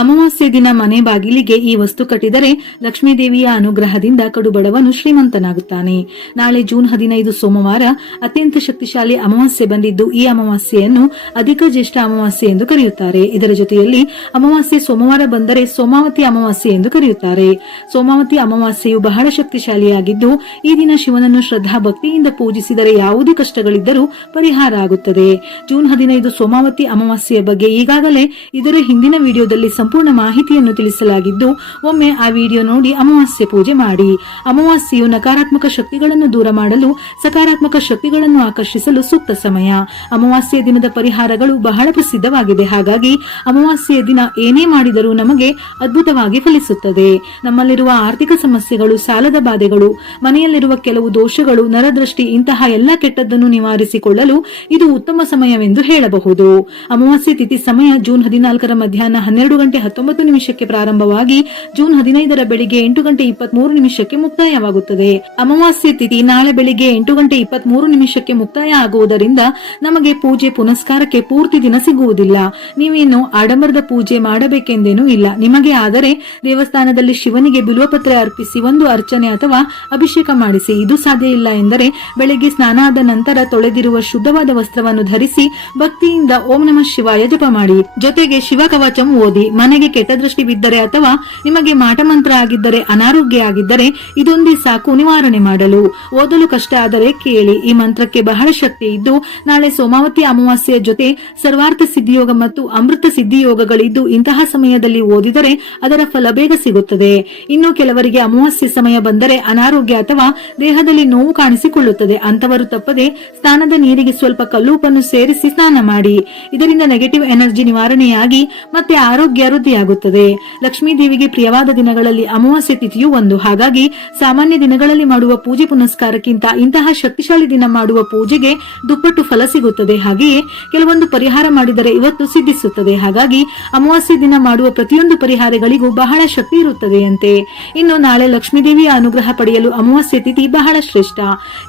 ಅಮಾವಾಸ್ಯೆ ದಿನ ಮನೆ ಬಾಗಿಲಿಗೆ ಈ ವಸ್ತು ಕಟ್ಟಿದರೆ ಲಕ್ಷ್ಮೀದೇವಿಯ ಅನುಗ್ರಹದಿಂದ ಕಡುಬಡವನು ಶ್ರೀಮಂತನಾಗುತ್ತಾನೆ. ನಾಳೆ ಜೂನ್ 15 ಸೋಮವಾರ ಅತ್ಯಂತ ಶಕ್ತಿಶಾಲಿ ಅಮಾವಾಸ್ಯೆ ಬಂದಿದ್ದು ಈ ಅಮಾವಾಸ್ಯೆಯನ್ನು ಅಧಿಕ ಜ್ಯೇಷ್ಠ ಅಮಾವಾಸ್ಯೆ ಎಂದು ಕರೆಯುತ್ತಾರೆ. ಇದರ ಜೊತೆಯಲ್ಲಿ ಅಮಾವಾಸ್ಯೆ ಸೋಮವಾರ ಬಂದರೆ ಸೋಮಾವತಿ ಅಮಾವಾಸ್ಯೆ ಎಂದು ಕರೆಯುತ್ತಾರೆ. ಸೋಮಾವತಿ ಅಮಾವಾಸ್ಯೆಯು ಬಹಳ ಶಕ್ತಿಶಾಲಿಯಾಗಿದ್ದು ಈ ದಿನ ಶಿವನನ್ನು ಶ್ರದ್ಧಾ ಭಕ್ತಿಯಿಂದ ಪೂಜಿಸಿದರೆ ಯಾವುದೇ ಕಷ್ಟಗಳಿದ್ದರೂ ಪರಿಹಾರ ಆಗುತ್ತದೆ. ಜೂನ್ 15 ಸೋಮಾವತಿ ಅಮಾವಾಸ್ಯೆಯ ಬಗ್ಗೆ ಈಗಾಗಲೇ ಇದರ ಹಿಂದಿನ ವಿಡಿಯೋದಲ್ಲಿ ಸಂಪೂರ್ಣ ಮಾಹಿತಿಯನ್ನು ತಿಳಿಸಲಾಗಿದ್ದು ಒಮ್ಮೆ ಆ ವಿಡಿಯೋ ನೋಡಿ ಅಮಾವಾಸ್ಯೆ ಪೂಜೆ ಮಾಡಿ. ಅಮಾವಾಸ್ಯೆಯು ನಕಾರಾತ್ಮಕ ಶಕ್ತಿಗಳನ್ನು ದೂರ ಮಾಡಲು, ಸಕಾರಾತ್ಮಕ ಶಕ್ತಿಗಳನ್ನು ಆಕರ್ಷಿಸಲು ಸೂಕ್ತ ಸಮಯ. ಅಮಾವಾಸ್ಯೆಯ ದಿನದ ಪರಿಹಾರಗಳು ಬಹಳ ಪ್ರಸಿದ್ಧವಾಗಿದೆ. ಹಾಗಾಗಿ ಅಮಾವಾಸ್ಯೆಯ ದಿನ ಏನೇ ಮಾಡಿದರೂ ನಮಗೆ ಅದ್ಭುತವಾಗಿ ಫಲಿಸುತ್ತದೆ. ನಮ್ಮಲ್ಲಿರುವ ಆರ್ಥಿಕ ಸಮಸ್ಯೆಗಳು, ಸಾಲದ ಬಾಧೆಗಳು, ಮನೆಯಲ್ಲಿರುವ ಕೆಲವು ದೋಷಗಳು, ನರದೃಷ್ಟಿ ಇಂತಹ ಎಲ್ಲ ಕೆಟ್ಟದ್ದನ್ನು ನಿವಾರಿಸಿಕೊಳ್ಳಲು ಇದು ಉತ್ತಮ ಸಮಯವೆಂದು ಹೇಳಬಹುದು. ಅಮಾವಾಸ್ಯೆ ತಿಥಿ ಸಮಯ ಜೂನ್ 14 ಮಧ್ಯಾಹ್ನ 12:19 ಪ್ರಾರಂಭವಾಗಿ ಜೂನ್ 15 ಬೆಳಿಗ್ಗೆ 8:23 ಮುಕ್ತಾಯವಾಗುತ್ತದೆ. ಅಮಾವಾಸ್ಯೆ ತಿಥಿ ನಾಳೆ ಬೆಳಿಗ್ಗೆ 8:23 ಮುಕ್ತಾಯ ಆಗುವುದರಿಂದ ನಮಗೆ ಪೂಜೆ ಪುನಸ್ಕಾರಕ್ಕೆ ಪೂರ್ತಿ ದಿನ ಸಿಗುವುದಿಲ್ಲ. ನೀವೇನು ಆಡಂಬರದ ಪೂಜೆ ಮಾಡಬೇಕೆಂದೇನೂ ಇಲ್ಲ. ನಿಮಗೆ ಆದರೆ ದೇವಸ್ಥಾನದಲ್ಲಿ ಶಿವನಿಗೆ ಬಿಲ್ವಪತ್ರ ಅರ್ಪಿಸಿ ಒಂದು ಅರ್ಚನೆ ಅಥವಾ ಅಭಿಷೇಕ ಮಾಡಿಸಿ. ಇದು ಸಾಧ್ಯ ಇಲ್ಲ ಎಂದರೆ ಬೆಳಿಗ್ಗೆ ಸ್ನಾನ ಆದ ನಂತರ ತೊಳೆದಿರುವ ಶುದ್ಧವಾದ ವಸ್ತ್ರವನ್ನು ಧರಿಸಿ ಭಕ್ತಿಯಿಂದ ಓಂ ನಮಃ ಶಿವಾಯ ಜಪ ಮಾಡಿ. ಜೊತೆಗೆ ಶಿವ ಕವಚಂ ಓದಿ. ಮನೆಗೆ ಕೆಟ್ಟ ದೃಷ್ಟಿ ಬಿದ್ದರೆ ಅಥವಾ ನಿಮಗೆ ಮಾಟಮಂತ್ರ ಆಗಿದ್ದರೆ, ಅನಾರೋಗ್ಯ ಆಗಿದ್ದರೆ ಇದೊಂದೇ ಸಾಕು ನಿವಾರಣೆ ಮಾಡಲು. ಓದಲು ಕಷ್ಟ ಆದರೆ ಕೇಳಿ. ಈ ಮಂತ್ರಕ್ಕೆ ಬಹಳ ಶಕ್ತಿ ಇದ್ದು ನಾಳೆ ಸೋಮಾವತಿ ಅಮಾವಾಸ್ಯೆಯ ಜೊತೆ ಸರ್ವಾರ್ಥ ಸಿದ್ಧಿಯೋಗ ಮತ್ತು ಅಮೃತ ಸಿದ್ಧಿಯೋಗಗಳಿದ್ದು ಇಂತಹ ಸಮಯದಲ್ಲಿ ಓದಿದರೆ ಅದರ ಫಲ ಬೇಗ ಸಿಗುತ್ತದೆ. ಇನ್ನು ಕೆಲವರಿಗೆ ಅಮಾವಾಸ್ಯೆ ಸಮಯ ಬಂದರೆ ಅನಾರೋಗ್ಯ ಅಥವಾ ದೇಹದಲ್ಲಿ ನೋವು ಕಾಣಿಸಿಕೊಳ್ಳುತ್ತದೆ. ಅಂತವರು ತಪ್ಪದೆ ಸ್ನಾನದ ನೀರಿಗೆ ಸ್ವಲ್ಪ ಕಲ್ಲುಪ್ಪನ್ನು ಸೇರಿಸಿ ಸ್ನಾನ ಮಾಡಿ. ಇದರಿಂದ ನೆಗೆಟಿವ್ ಎನರ್ಜಿ ನಿವಾರಣೆಯಾಗಿ ಮತ್ತೆ ಆರೋಗ್ಯ ವೃದ್ಧಿಯಾಗುತ್ತದೆ. ಲಕ್ಷ್ಮೀ ದೇವಿಗೆ ಪ್ರಿಯವಾದ ದಿನಗಳಲ್ಲಿ ಅಮಾವಾಸ್ಯೆ ತಿಥಿಯು ಒಂದು. ಹಾಗಾಗಿ ಸಾಮಾನ್ಯ ದಿನಗಳಲ್ಲಿ ಮಾಡುವ ಪೂಜೆ ಪುನಸ್ಕಾರಕ್ಕಿಂತ ಇಂತಹ ಶಕ್ತಿಶಾಲಿ ದಿನ ಮಾಡುವ ಪೂಜೆಗೆ ದುಪ್ಪಟ್ಟು ಫಲ ಸಿಗುತ್ತದೆ. ಹಾಗೆಯೇ ಕೆಲವೊಂದು ಪರಿಹಾರ ಮಾಡಿದರೆ ಇವತ್ತು ಸಿದ್ಧಿಸುತ್ತದೆ. ಹಾಗಾಗಿ ಅಮಾವಾಸ್ಯೆ ದಿನ ಮಾಡುವ ಪ್ರತಿಯೊಂದು ಪರಿಹಾರಗಳಿಗೂ ಬಹಳ ಶಕ್ತಿ ಇರುತ್ತದೆಯಂತೆ. ಇನ್ನು ನಾಳೆ ಲಕ್ಷ್ಮೀದೇವಿಯ ಅನುಗ್ರಹ ಪಡೆಯಲು ಅಮಾವಾಸ್ಯೆ ತಿಥಿ ಬಹಳ ಶ್ರೇಷ್ಠ.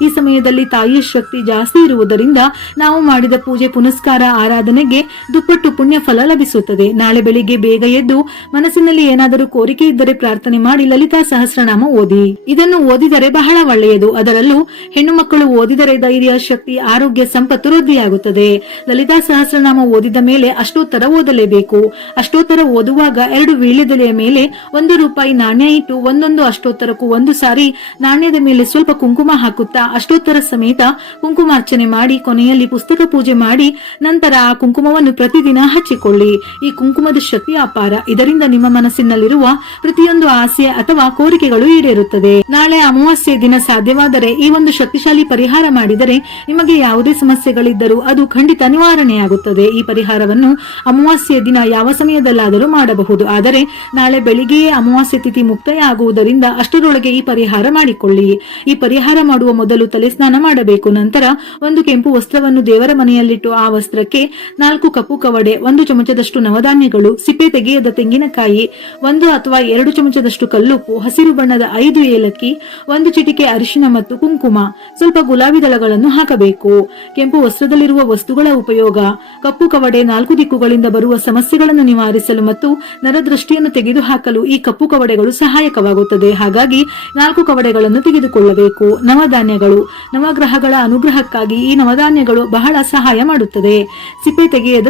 ಈ ಸಮಯದಲ್ಲಿ ತಾಯಿಯ ಶಕ್ತಿ ಜಾಸ್ತಿ ಇರುವುದರಿಂದ ನಾವು ಮಾಡಿದ ಪೂಜೆ ಪುನಸ್ಕಾರ ಆರಾಧನೆಗೆ ದುಪ್ಪಟ್ಟು ಪುಣ್ಯ ಫಲ ಲಭಿಸುತ್ತದೆ. ನಾಳೆ ಬೆಳಿಗ್ಗೆ ಬೇಗ ಎದ್ದು ಮನಸ್ಸಿನಲ್ಲಿ ಏನಾದರೂ ಕೋರಿಕೆ ಇದ್ದರೆ ಪ್ರಾರ್ಥನೆ ಮಾಡಿ ಲಲಿತಾ ಸಹಸ್ರನಾಮ ಓದಿ. ಇದನ್ನು ಓದಿದರೆ ಬಹಳ ಒಳ್ಳೆಯದು. ಅದರಲ್ಲೂ ಹೆಣ್ಣು ಮಕ್ಕಳು ಓದಿದರೆ ಧೈರ್ಯ, ಶಕ್ತಿ, ಆರೋಗ್ಯ, ಸಂಪತ್ತು ವೃದ್ಧಿಯಾಗುತ್ತದೆ. ಲಲಿತಾ ಸಹಸ್ರನಾಮ ಓದಿದ ಮೇಲೆ ಅಷ್ಟೋತ್ತರ ಓದಲೇಬೇಕು. ಅಷ್ಟೋತ್ತರ ಓದುವಾಗ 2 ವೀಳ್ಯದೆಲೆಯ ಮೇಲೆ ₹1 ನಾಣ್ಯ ಇಟ್ಟು ಒಂದೊಂದು ಅಷ್ಟೋತ್ತರಕ್ಕೂ ಒಂದು ಸಾರಿ ನಾಣ್ಯದ ಮೇಲೆ ಸ್ವಲ್ಪ ಕುಂಕುಮ ಹಾಕುತ್ತಾ ಅಷ್ಟೋತ್ತರ ಸಮೇತ ಕುಂಕುಮಾರ್ಚನೆ ಮಾಡಿ ಕೊನೆಯಲ್ಲಿ ಪುಸ್ತಕ ಪೂಜೆ ಮಾಡಿ ನಂತರ ಆ ಕುಂಕುಮವನ್ನು ಪ್ರತಿದಿನ ಹಚ್ಚಿಕೊಳ್ಳಿ. ಈ ಕುಂಕುಮದ ಶಕ್ತಿ ಅಪಾರ. ಇದರಿಂದ ನಿಮ್ಮ ಮನಸ್ಸಿನಲ್ಲಿರುವ ಪ್ರತಿಯೊಂದು ಆಸೆ ಅಥವಾ ಕೋರಿಕೆಗಳು ಈಡೇರುತ್ತದೆ. ನಾಳೆ ಅಮಾವಾಸ್ಯೆ ದಿನ ಸಾಧ್ಯವಾದರೆ ಈ ಒಂದು ಶಕ್ತಿಶಾಲಿ ಪರಿಹಾರ ಮಾಡಿದರೆ ನಿಮಗೆ ಯಾವುದೇ ಸಮಸ್ಯೆಗಳಿದ್ದರೂ ಅದು ಖಂಡಿತ ನಿವಾರಣೆಯಾಗುತ್ತದೆ. ಈ ಪರಿಹಾರವನ್ನು ಅಮಾವಾಸ್ಯೆ ದಿನ ಯಾವ ಸಮಯದಲ್ಲಾದರೂ ಮಾಡಬಹುದು. ಆದರೆ ನಾಳೆ ಬೆಳಿಗ್ಗೆಯೇ ಅಮಾವಾಸ್ಯೆ ತಿಥಿ ಮುಕ್ತಾಯ ಆಗುವುದರಿಂದ ಅಷ್ಟರೊಳಗೆ ಈ ಪರಿಹಾರ ಮಾಡಿಕೊಳ್ಳಿ. ಈ ಪರಿಹಾರ ಮಾಡುವ ಮೊದಲು ತಲೆ ಸ್ನಾನ ಮಾಡಬೇಕು. ನಂತರ ಒಂದು ಕೆಂಪು ವಸ್ತ್ರವನ್ನು ದೇವರ ಮನೆಯಲ್ಲಿಟ್ಟು ಆ ವಸ್ತ್ರಕ್ಕೆ 4 ಕಪ್ಪು ಕವಡೆ, 1 ಚಮಚದಷ್ಟು ನವಧಾನ್ಯಗಳು, ಸಿಪ್ಪೆ ತೆಗೆಯದ ತೆಂಗಿನಕಾಯಿ, 1 ಅಥವಾ 2 ಚಮಚದಷ್ಟು ಕಲ್ಲುಪ್ಪು, ಹಸಿರು ಬಣ್ಣದ 5 ಏಲಕ್ಕಿ, 1 ಚಿಟಿಕೆ ಅರಿಶಿನ ಮತ್ತು ಕುಂಕುಮ, ಸ್ವಲ್ಪ ಗುಲಾಬಿ ದಳಗಳನ್ನು ಹಾಕಬೇಕು. ಕೆಂಪು ವಸ್ತ್ರದಲ್ಲಿರುವ ವಸ್ತುಗಳ ಉಪಯೋಗ ಕಪ್ಪು ಕವಡೆ 4 ದಿಕ್ಕುಗಳಿಂದ ಬರುವ ಸಮಸ್ಯೆಗಳನ್ನು ನಿವಾರಿಸಲು ಮತ್ತು ನರದೃಷ್ಟಿಯನ್ನು ತೆಗೆದುಹಾಕಲು ಈ ಕಪ್ಪು ಕವಡೆಗಳು ಸಹಾಯಕವಾಗುತ್ತದೆ. ಹಾಗಾಗಿ 4 ಕವಡೆಗಳನ್ನು ತೆಗೆದುಕೊಳ್ಳಬೇಕು. ನವಧಾನ್ಯಗಳು ನವಗ್ರಹಗಳ ಅನುಗ್ರಹಕ್ಕಾಗಿ ಈ ನವಧಾನ್ಯಗಳು ಬಹಳ ಸಹಾಯ ಮಾಡುತ್ತದೆ. ಸಿಪ್ಪೆ ತೆಗೆಯದ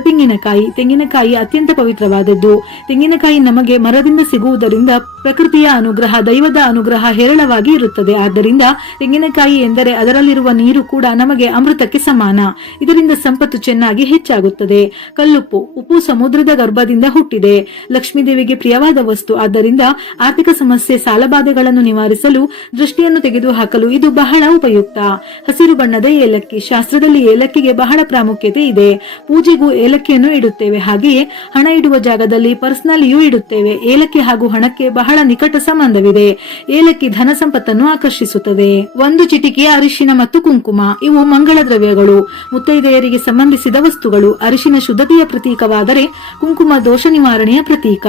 ತೆಂಗಿನಕಾಯಿ ಅತ್ಯಂತ ಪವಿತ್ರವಾದದ್ದು. ತೆಂಗಿನಕಾಯಿ ನಮಗೆ ಮರದಿಂದ ಸಿಗುವುದರಿಂದ ಪ್ರಕೃತಿಯ ಅನುಗ್ರಹ, ದೈವದ ಅನುಗ್ರಹ ಹೇರಳವಾಗಿ ಇರುತ್ತದೆ. ಆದ್ದರಿಂದ ತೆಂಗಿನಕಾಯಿ ಎಂದರೆ ಅದರಲ್ಲಿರುವ ನೀರು ಕೂಡ ನಮಗೆ ಅಮೃತಕ್ಕೆ ಸಮಾನ. ಇದರಿಂದ ಸಂಪತ್ತು ಚೆನ್ನಾಗಿ ಹೆಚ್ಚಾಗುತ್ತದೆ. ಕಲ್ಲುಪ್ಪು, ಉಪ್ಪು ಸಮುದ್ರದ ಗರ್ಭದಿಂದ ಹುಟ್ಟಿದೆ. ಲಕ್ಷ್ಮೀ ದೇವಿಗೆ ಪ್ರಿಯವಾದ ವಸ್ತು. ಆದ್ದರಿಂದ ಆರ್ಥಿಕ ಸಮಸ್ಯೆ, ಸಾಲಬಾಧೆಗಳನ್ನು ನಿವಾರಿಸಲು, ದೃಷ್ಟಿಯನ್ನು ತೆಗೆದುಹಾಕಲು ಇದು ಬಹಳ ಉಪಯುಕ್ತ. ಹಸಿರು ಬಣ್ಣದ ಏಲಕ್ಕಿ. ಶಾಸ್ತ್ರದಲ್ಲಿ ಏಲಕ್ಕಿಗೆ ಬಹಳ ಪ್ರಾಮುಖ್ಯತೆ ಇದೆ. ಪೂಜೆಗೂ ಏಲಕ್ಕಿಯನ್ನು ಇಡುತ್ತೇವೆ. ಹಾಗೆಯೇ ಹಣ ಇಡುವ ಜಾಗದಲ್ಲಿ ಪರ್ಸ್ನಲ್ಲಿಯೂ ಇಡುತ್ತೇವೆ. ಏಲಕ್ಕಿ ಹಾಗೂ ಹಣಕ್ಕೆ ಬಹಳ ನಿಕಟ ಸಂಬಂಧವಿದೆ. ಏಲಕ್ಕಿ ಧನ ಸಂಪತ್ತನ್ನು ಆಕರ್ಷಿಸುತ್ತದೆ. 1 ಚಿಟಿಕೆಯ ಅರಿಶಿನ ಮತ್ತು ಕುಂಕುಮ ಇವು ಮಂಗಳ ದ್ರವ್ಯಗಳು, ಮುತ್ತೈದೆಯರಿಗೆ ಸಂಬಂಧಿಸಿದ ವಸ್ತುಗಳು. ಅರಿಶಿನ ಶುದ್ಧತೆಯ ಪ್ರತೀಕವಾದರೆ ಕುಂಕುಮ ದೋಷ ನಿವಾರಣೆಯ ಪ್ರತೀಕ.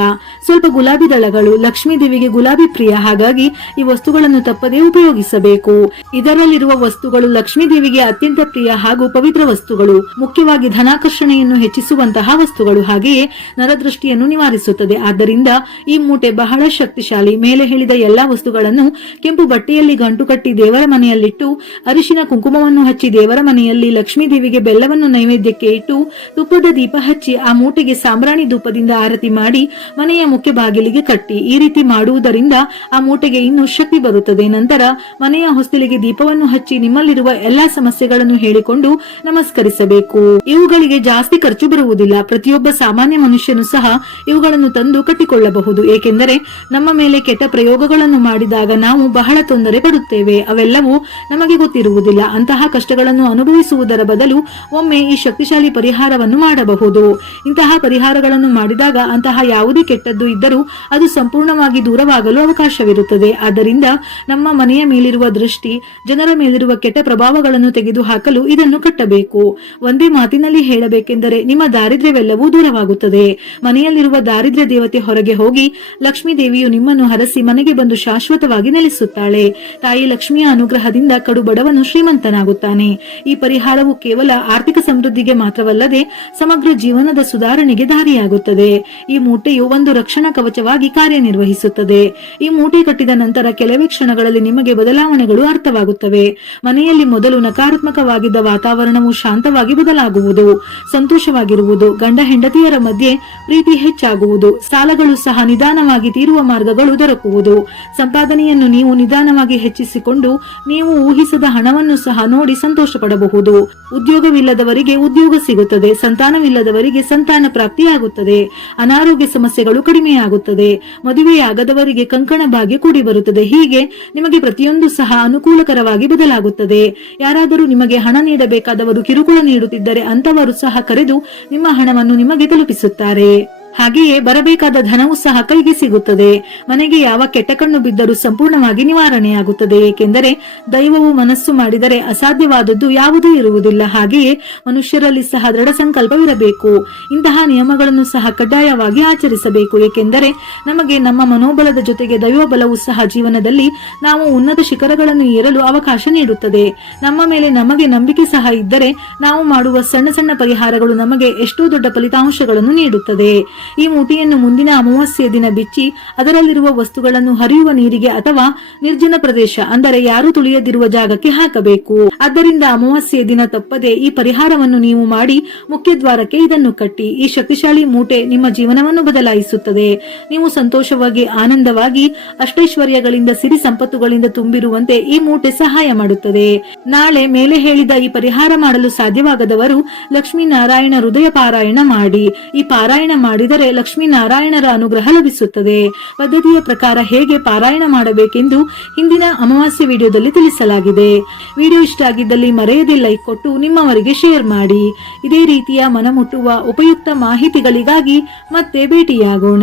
ಸ್ವಲ್ಪ ಗುಲಾಬಿ ದಳಗಳು. ಲಕ್ಷ್ಮೀ ದೇವಿಗೆ ಗುಲಾಬಿ ಪ್ರಿಯ. ಹಾಗಾಗಿ ಈ ವಸ್ತುಗಳನ್ನು ತಪ್ಪದೇ ಉಪಯೋಗಿಸಬೇಕು. ಇದರಲ್ಲಿರುವ ವಸ್ತುಗಳು ಲಕ್ಷ್ಮೀ ದೇವಿಗೆ ಅತ್ಯಂತ ಪ್ರಿಯ ಹಾಗೂ ಪವಿತ್ರ ವಸ್ತುಗಳು. ಮುಖ್ಯವಾಗಿ ಧನಾಕರ್ಷಣೆಯನ್ನು ಹೆಚ್ಚಿಸುವಂತಹ ವಸ್ತುಗಳು. ಹಾಗೆಯೇ ನರದೃಷ್ಟಿಯನ್ನು ಸಮಸ್ಯೆಯನ್ನು ನಿವಾರಿಸುತ್ತದೆ. ಆದ್ದರಿಂದ ಈ ಮೂಟೆ ಬಹಳ ಶಕ್ತಿಶಾಲಿ. ಮೇಲೆ ಹೇಳಿದ ಎಲ್ಲಾ ವಸ್ತುಗಳನ್ನು ಕೆಂಪು ಬಟ್ಟೆಯಲ್ಲಿ ಗಂಟು ಕಟ್ಟಿ ದೇವರ ಮನೆಯಲ್ಲಿಟ್ಟು ಅರಿಶಿನ ಕುಂಕುಮವನ್ನು ಹಚ್ಚಿ ದೇವರ ಮನೆಯಲ್ಲಿ ಲಕ್ಷ್ಮೀ ದೇವಿಗೆ ಬೆಲ್ಲವನ್ನು ನೈವೇದ್ಯಕ್ಕೆ ಇಟ್ಟು ತುಪ್ಪದ ದೀಪ ಹಚ್ಚಿ ಆ ಮೂಟೆಗೆ ಸಾಂಬ್ರಾಣಿ ಧೂಪದಿಂದ ಆರತಿ ಮಾಡಿ ಮನೆಯ ಮುಖ್ಯ ಬಾಗಿಲಿಗೆ ಕಟ್ಟಿ. ಈ ರೀತಿ ಮಾಡುವುದರಿಂದ ಆ ಮೂಟೆಗೆ ಇನ್ನೂ ಶಕ್ತಿ ಬರುತ್ತದೆ. ನಂತರ ಮನೆಯ ಹೊಸ್ತಿಲಿಗೆ ದೀಪವನ್ನು ಹಚ್ಚಿ ನಿಮ್ಮಲ್ಲಿರುವ ಎಲ್ಲಾ ಸಮಸ್ಯೆಗಳನ್ನು ಹೇಳಿಕೊಂಡು ನಮಸ್ಕರಿಸಬೇಕು. ಇವುಗಳಿಗೆ ಜಾಸ್ತಿ ಖರ್ಚು ಬರುವುದಿಲ್ಲ. ಪ್ರತಿಯೊಬ್ಬ ಸಾಮಾನ್ಯ ಮನುಷ್ಯನು ಸಹ ಇವುಗಳನ್ನು ತಂದು ಕಟ್ಟಿಕೊಳ್ಳಬಹುದು. ಏಕೆಂದರೆ ನಮ್ಮ ಮೇಲೆ ಕೆಟ್ಟ ಪ್ರಯೋಗಗಳನ್ನು ಮಾಡಿದಾಗ ನಾವು ಬಹಳ ತೊಂದರೆ ಪಡುತ್ತೇವೆ. ಅವೆಲ್ಲವೂ ನಮಗೆ ಗೊತ್ತಿರುವುದಿಲ್ಲ. ಅಂತಹ ಕಷ್ಟಗಳನ್ನು ಅನುಭವಿಸುವುದರ ಬದಲು ಒಮ್ಮೆ ಈ ಶಕ್ತಿಶಾಲಿ ಪರಿಹಾರವನ್ನು ಮಾಡಬಹುದು. ಇಂತಹ ಪರಿಹಾರಗಳನ್ನು ಮಾಡಿದಾಗ ಅಂತಹ ಯಾವುದೇ ಕೆಟ್ಟದ್ದು ಇದ್ದರೂ ಅದು ಸಂಪೂರ್ಣವಾಗಿ ದೂರವಾಗಲು ಅವಕಾಶವಿರುತ್ತದೆ. ಆದ್ದರಿಂದ ನಮ್ಮ ಮನೆಯ ಮೇಲಿರುವ ದೃಷ್ಟಿ, ಜನರ ಮೇಲಿರುವ ಕೆಟ್ಟ ಪ್ರಭಾವಗಳನ್ನು ತೆಗೆದುಹಾಕಲು ಇದನ್ನು ಕಟ್ಟಬೇಕು. ಒಂದೇ ಮಾತಿನಲ್ಲಿ ಹೇಳಬೇಕೆಂದರೆ ನಿಮ್ಮ ದಾರಿದ್ರ್ಯವೆಲ್ಲವೂ ದೂರವಾಗುತ್ತದೆ. ಮನೆಯಲ್ಲಿರುವ ದಾರಿದ್ರ್ಯ ದೇವತೆ ಹೊರಗೆ ಹೋಗಿ ಲಕ್ಷ್ಮೀ ದೇವಿಯು ನಿಮ್ಮನ್ನು ಹರಸಿ ಮನೆಗೆ ಬಂದು ಶಾಶ್ವತವಾಗಿ ನೆಲೆಸುತ್ತಾಳೆ. ತಾಯಿ ಲಕ್ಷ್ಮಿಯ ಅನುಗ್ರಹದಿಂದ ಕಡು ಬಡವನು ಶ್ರೀಮಂತನಾಗುತ್ತಾನೆ. ಈ ಪರಿಹಾರವು ಕೇವಲ ಆರ್ಥಿಕ ಸಮೃದ್ಧಿಗೆ ಮಾತ್ರವಲ್ಲದೆ ಸಮಗ್ರ ಜೀವನದ ಸುಧಾರಣೆಗೆ ದಾರಿಯಾಗುತ್ತದೆ. ಈ ಮೂಟೆಯು ಒಂದು ರಕ್ಷಣಾ ಕವಚವಾಗಿ ಕಾರ್ಯನಿರ್ವಹಿಸುತ್ತದೆ. ಈ ಮೂಟೆ ಕಟ್ಟಿದ ನಂತರ ಕೆಲವೇ ಕ್ಷಣಗಳಲ್ಲಿ ನಿಮಗೆ ಬದಲಾವಣೆಗಳು ಅರ್ಥವಾಗುತ್ತವೆ. ಮನೆಯಲ್ಲಿ ಮೊದಲು ನಕಾರಾತ್ಮಕವಾಗಿದ್ದ ವಾತಾವರಣವು ಶಾಂತವಾಗಿ ಬದಲಾಗುವುದು. ಸಂತೋಷವಾಗಿರುವುದು. ಗಂಡ ಹೆಂಡತಿಯರ ಮಧ್ಯೆ ಪ್ರೀತಿ ಹೆಚ್ಚಾಗುವುದು. ಸಾಲಗಳು ಸಹ ನಿಧಾನವಾಗಿ ತೀರುವ ಮಾರ್ಗಗಳು ದೊರಕುವುದು. ಸಂಪಾದನೆಯನ್ನು ನೀವು ನಿಧಾನವಾಗಿ ಹೆಚ್ಚಿಸಿಕೊಂಡು ನೀವು ಊಹಿಸದ ಹಣವನ್ನು ಸಹ ನೋಡಿ ಸಂತೋಷ ಪಡಬಹುದು. ಉದ್ಯೋಗವಿಲ್ಲದವರಿಗೆ ಉದ್ಯೋಗ ಸಿಗುತ್ತದೆ. ಸಂತಾನವಿಲ್ಲದವರಿಗೆ ಸಂತಾನ ಪ್ರಾಪ್ತಿಯಾಗುತ್ತದೆ. ಅನಾರೋಗ್ಯ ಸಮಸ್ಯೆಗಳು ಕಡಿಮೆಯಾಗುತ್ತದೆ. ಮದುವೆಯಾಗದವರಿಗೆ ಕಂಕಣ ಭಾಗ್ಯ ಕೂಡಿ ಬರುತ್ತದೆ. ಹೀಗೆ ನಿಮಗೆ ಪ್ರತಿಯೊಂದು ಸಹ ಅನುಕೂಲಕರವಾಗಿ ಬದಲಾಗುತ್ತದೆ. ಯಾರಾದರೂ ನಿಮಗೆ ಹಣ ನೀಡಬೇಕಾದವರು ಕಿರುಕುಳ ನೀಡುತ್ತಿದ್ದರೆ ಅಂತವರು ಸಹ ಕರೆದು ನಿಮ್ಮ ಹಣವನ್ನು ನಿಮಗೆ ತಲುಪಿಸುತ್ತಾರೆ. ಹಾಗೆಯೇ ಬರಬೇಕಾದ ಧನವೂ ಸಹ ಕೈಗೆ ಸಿಗುತ್ತದೆ. ಮನೆಗೆ ಯಾವ ಕೆಟ್ಟ ಕಣ್ಣು ಬಿದ್ದರೂ ಸಂಪೂರ್ಣವಾಗಿ ನಿವಾರಣೆಯಾಗುತ್ತದೆ. ಏಕೆಂದರೆ ದೈವವು ಮನಸ್ಸು ಮಾಡಿದರೆ ಅಸಾಧ್ಯವಾದದ್ದು ಯಾವುದೂ ಇರುವುದಿಲ್ಲ. ಹಾಗೆಯೇ ಮನುಷ್ಯರಲ್ಲಿ ಸಹ ದೃಢ ಸಂಕಲ್ಪವಿರಬೇಕು. ಇಂತಹ ನಿಯಮಗಳನ್ನು ಸಹ ಕಡ್ಡಾಯವಾಗಿ ಆಚರಿಸಬೇಕು. ಏಕೆಂದರೆ ನಮಗೆ ನಮ್ಮ ಮನೋಬಲದ ಜೊತೆಗೆ ದೈವ ಬಲವೂ ಸಹ ಜೀವನದಲ್ಲಿ ನಾವು ಉನ್ನತ ಶಿಖರಗಳನ್ನು ಏರಲು ಅವಕಾಶ ನೀಡುತ್ತದೆ. ನಮ್ಮ ಮೇಲೆ ನಮಗೆ ನಂಬಿಕೆ ಸಹ ಇದ್ದರೆ ನಾವು ಮಾಡುವ ಸಣ್ಣ ಸಣ್ಣ ಪರಿಹಾರಗಳು ನಮಗೆ ಎಷ್ಟೋ ದೊಡ್ಡ ಫಲಿತಾಂಶಗಳನ್ನು ನೀಡುತ್ತದೆ. ಈ ಮೂಟೆಯನ್ನು ಮುಂದಿನ ಅಮಾವಾಸ್ಯೆಯ ದಿನ ಬಿಚ್ಚಿ ಅದರಲ್ಲಿರುವ ವಸ್ತುಗಳನ್ನು ಹರಿಯುವ ನೀರಿಗೆ ಅಥವಾ ನಿರ್ಜನ ಪ್ರದೇಶ ಅಂದರೆ ಯಾರು ತುಳಿಯದಿರುವ ಜಾಗಕ್ಕೆ ಹಾಕಬೇಕು. ಆದ್ದರಿಂದ ಅಮಾವಾಸ್ಯೆಯ ದಿನ ತಪ್ಪದೆ ಈ ಪರಿಹಾರವನ್ನು ನೀವು ಮಾಡಿ ಮುಖ್ಯ ದ್ವಾರಕ್ಕೆ ಇದನ್ನು ಕಟ್ಟಿ. ಈ ಶಕ್ತಿಶಾಲಿ ಮೂಟೆ ನಿಮ್ಮ ಜೀವನವನ್ನು ಬದಲಾಯಿಸುತ್ತದೆ. ನೀವು ಸಂತೋಷವಾಗಿ, ಆನಂದವಾಗಿ, ಅಷ್ಟೈಶ್ವರ್ಯಗಳಿಂದ, ಸಿರಿ ಸಂಪತ್ತುಗಳಿಂದ ತುಂಬಿರುವಂತೆ ಈ ಮೂಟೆ ಸಹಾಯ ಮಾಡುತ್ತದೆ. ನಾಳೆ ಮೇಲೆ ಹೇಳಿದ ಈ ಪರಿಹಾರ ಮಾಡಲು ಸಾಧ್ಯವಾಗದವರು ಲಕ್ಷ್ಮೀನಾರಾಯಣ ಹೃದಯ ಪಾರಾಯಣ ಮಾಡಿ. ಈ ಪಾರಾಯಣ ಮಾಡಿದರೆ ಲಕ್ಷ್ಮೀನಾರಾಯಣರ ಅನುಗ್ರಹ ಲಭಿಸುತ್ತದೆ. ಪದ್ಧತಿಯ ಪ್ರಕಾರ ಹೇಗೆ ಪಾರಾಯಣ ಮಾಡಬೇಕೆಂದು ಹಿಂದಿನ ಅಮಾವಾಸ್ಯೆ ವಿಡಿಯೋದಲ್ಲಿ ತಿಳಿಸಲಾಗಿದೆ. ವಿಡಿಯೋ ಇಷ್ಟ ಆಗಿದ್ದಲ್ಲಿ ಮರೆಯದೆ ಲೈಕ್ ಕೊಟ್ಟು ನಿಮ್ಮವರಿಗೆ ಶೇರ್ ಮಾಡಿ. ಇದೇ ರೀತಿಯ ಮನಮುಟ್ಟುವ ಉಪಯುಕ್ತ ಮಾಹಿತಿಗಳಿಗಾಗಿ ಮತ್ತೆ ಭೇಟಿಯಾಗೋಣ.